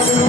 I'm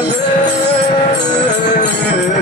Hare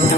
I'm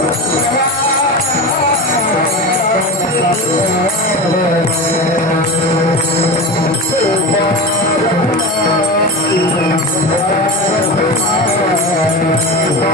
Oh,